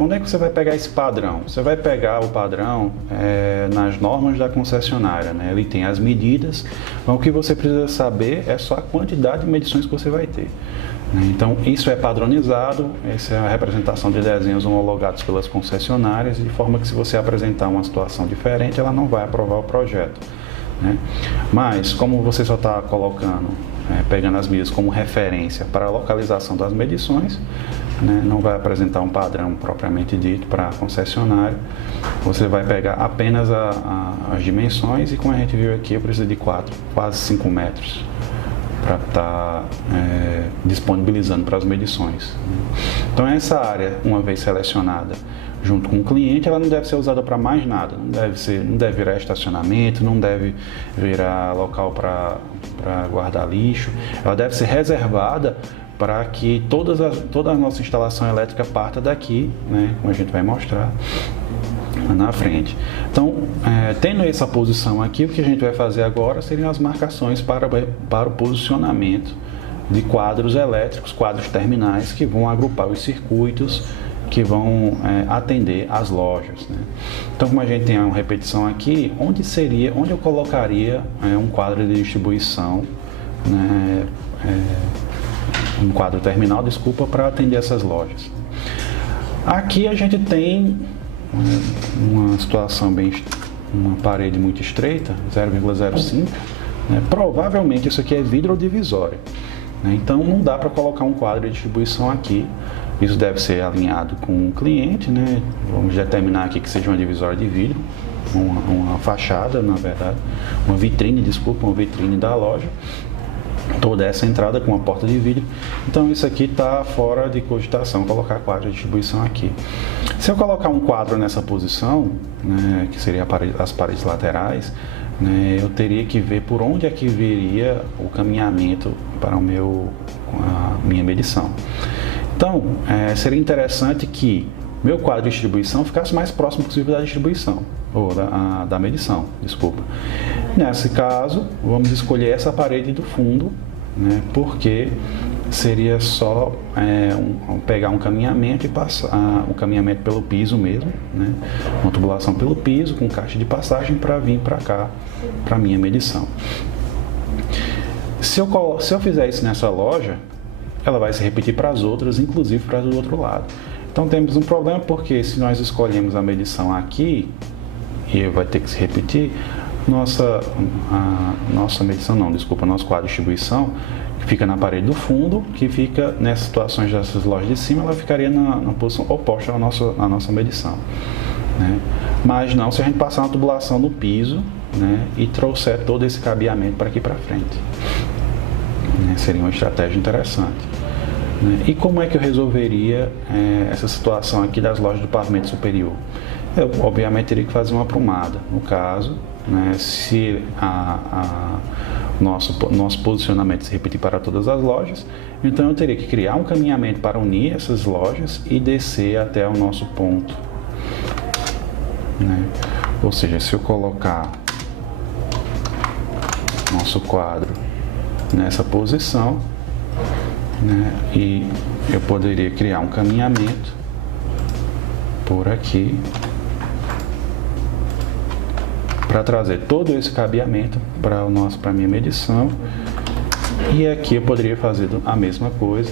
Onde é que você vai pegar esse padrão? Você vai pegar o padrão nas normas da concessionária, né? Ele tem as medidas, então o que você precisa saber é só a quantidade de medições que você vai ter. Então, isso é padronizado, essa é a representação de desenhos homologados pelas concessionárias, de forma que se você apresentar uma situação diferente, ela não vai aprovar o projeto, né? Mas, como você só está colocando, pegando as medidas como referência para a localização das medições, né, não vai apresentar um padrão propriamente dito para a concessionária, você vai pegar apenas as dimensões e, como a gente viu aqui, eu preciso de quase 5 metros para estar disponibilizando para as medições. Então, essa área, uma vez selecionada junto com o cliente, ela não deve ser usada para mais nada, não deve virar estacionamento, não deve virar local para guardar lixo, ela deve ser reservada para que toda a nossa instalação elétrica parta daqui, né, como a gente vai mostrar na frente. Então, tendo essa posição aqui, o que a gente vai fazer agora seriam as marcações para o posicionamento de quadros elétricos, quadros terminais, que vão agrupar os circuitos que vão atender as lojas, né? Então, como a gente tem uma repetição aqui, onde eu colocaria um quadro de distribuição, né, um quadro terminal, desculpa, para atender essas lojas. Aqui a gente tem uma situação uma parede muito estreita, 0,05, né? Provavelmente isso aqui é vidro divisório, né? Então não dá para colocar um quadro de distribuição aqui. Isso deve ser alinhado com o cliente, né? Vamos determinar aqui que seja uma divisória de vidro, uma fachada, na verdade, uma vitrine da loja. Toda essa entrada com uma porta de vidro. Então isso aqui está fora de cogitação, colocar quadro de distribuição aqui. Se eu colocar um quadro nessa posição, né, que seria as paredes laterais, né, eu teria que ver por onde é que viria o caminhamento para a minha medição. Então, seria interessante que meu quadro de distribuição ficasse mais próximo possível da distribuição, ou da medição, desculpa. Nesse caso, vamos escolher essa parede do fundo, né, porque seria só pegar um caminhamento e passar o caminhamento pelo piso mesmo, né, uma tubulação pelo piso com caixa de passagem para vir para cá, para a minha medição. Se eu fizer isso nessa loja, ela vai se repetir para as outras, inclusive para do outro lado. Então temos um problema porque se nós escolhemos a medição aqui, e vai ter que se repetir, nosso quadro de distribuição, que fica na parede do fundo, que fica nessas situações dessas lojas de cima, ela ficaria na posição oposta à nossa medição, né? Mas não se a gente passar uma tubulação no piso, né, e trouxer todo esse cabeamento para aqui para frente, né? Seria uma estratégia interessante, né? E como é que eu resolveria essa situação aqui das lojas do pavimento superior? Eu, obviamente, teria que fazer uma aprumada. No caso, né, se nosso posicionamento se repetir para todas as lojas, então eu teria que criar um caminhamento para unir essas lojas e descer até o nosso ponto, né? Ou seja, se eu colocar nosso quadro nessa posição, né, e eu poderia criar um caminhamento por aqui para trazer todo esse cabeamento para a minha medição, e aqui eu poderia fazer a mesma coisa.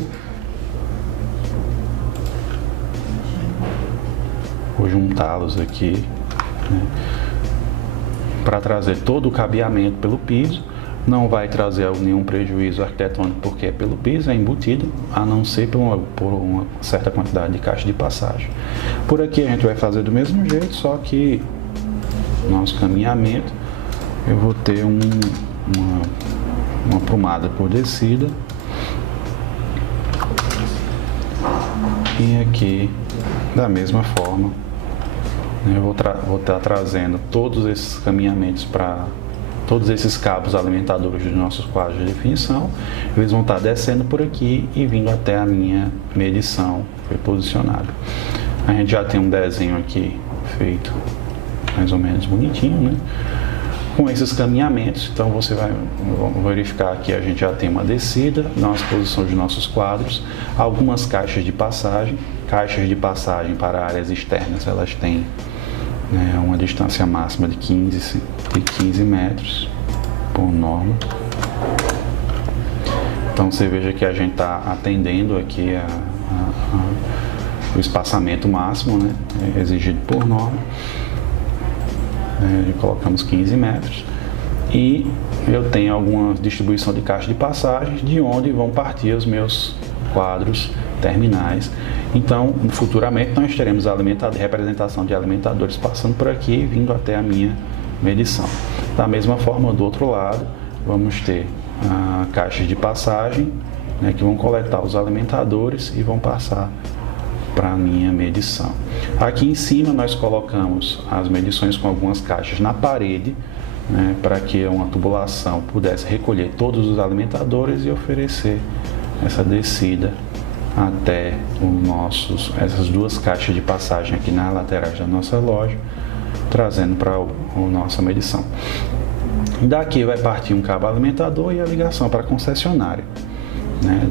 Vou juntá-los aqui, né, para trazer todo o cabeamento pelo piso. Não vai trazer nenhum prejuízo arquitetônico porque é pelo piso, é embutido, a não ser por uma certa quantidade de caixa de passagem. Por aqui a gente vai fazer do mesmo jeito, só que nosso caminhamento eu vou ter uma aprumada por descida, e aqui da mesma forma, né, eu vou estar trazendo todos esses caminhamentos para todos esses cabos alimentadores dos nossos quadros de definição. Eles vão estar descendo por aqui e vindo até a minha medição foi posicionada. A gente já tem um desenho aqui feito mais ou menos bonitinho, né? Com esses caminhamentos, então você vai verificar que a gente já tem uma descida, nas posições dos nossos quadros, algumas caixas de passagem. Caixas de passagem para áreas externas, elas têm, né, uma distância máxima de 15 metros por norma. Então você veja que a gente está atendendo aqui o espaçamento máximo, né, exigido por norma. Colocamos 15 metros e eu tenho alguma distribuição de caixa de passagens de onde vão partir os meus quadros terminais. Então, futuramente nós teremos representação de alimentadores passando por aqui e vindo até a minha medição. Da mesma forma, do outro lado, vamos ter caixas de passagem, né, que vão coletar os alimentadores e vão passar para a minha medição. Aqui em cima nós colocamos as medições com algumas caixas na parede, né, para que uma tubulação pudesse recolher todos os alimentadores e oferecer essa descida até essas duas caixas de passagem aqui nas laterais da nossa loja, trazendo para a nossa medição. Daqui vai partir um cabo alimentador e a ligação para a concessionária.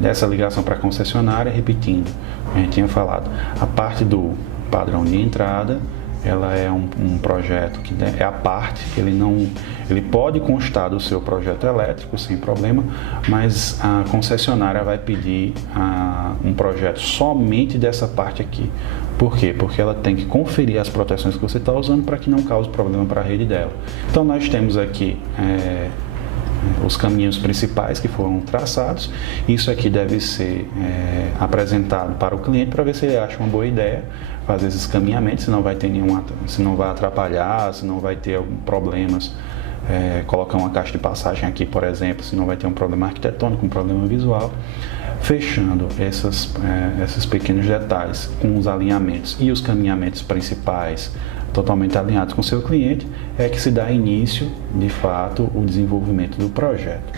Dessa ligação para a concessionária, repetindo, a gente tinha falado, a parte do padrão de entrada, ela é um projeto que é a parte, ele pode constar do seu projeto elétrico sem problema, mas a concessionária vai pedir um projeto somente dessa parte aqui. Por quê? Porque ela tem que conferir as proteções que você está usando para que não cause problema para a rede dela. Então nós temos aqui os caminhos principais que foram traçados. Isso aqui deve ser apresentado para o cliente para ver se ele acha uma boa ideia fazer esses caminhamentos, se não vai ter se não vai atrapalhar, se não vai ter algum problemas, colocar uma caixa de passagem aqui, por exemplo, se não vai ter um problema arquitetônico, um problema visual. Fechando esses pequenos detalhes com os alinhamentos e os caminhamentos principais totalmente alinhados com o seu cliente, é que se dá início, de fato, o desenvolvimento do projeto.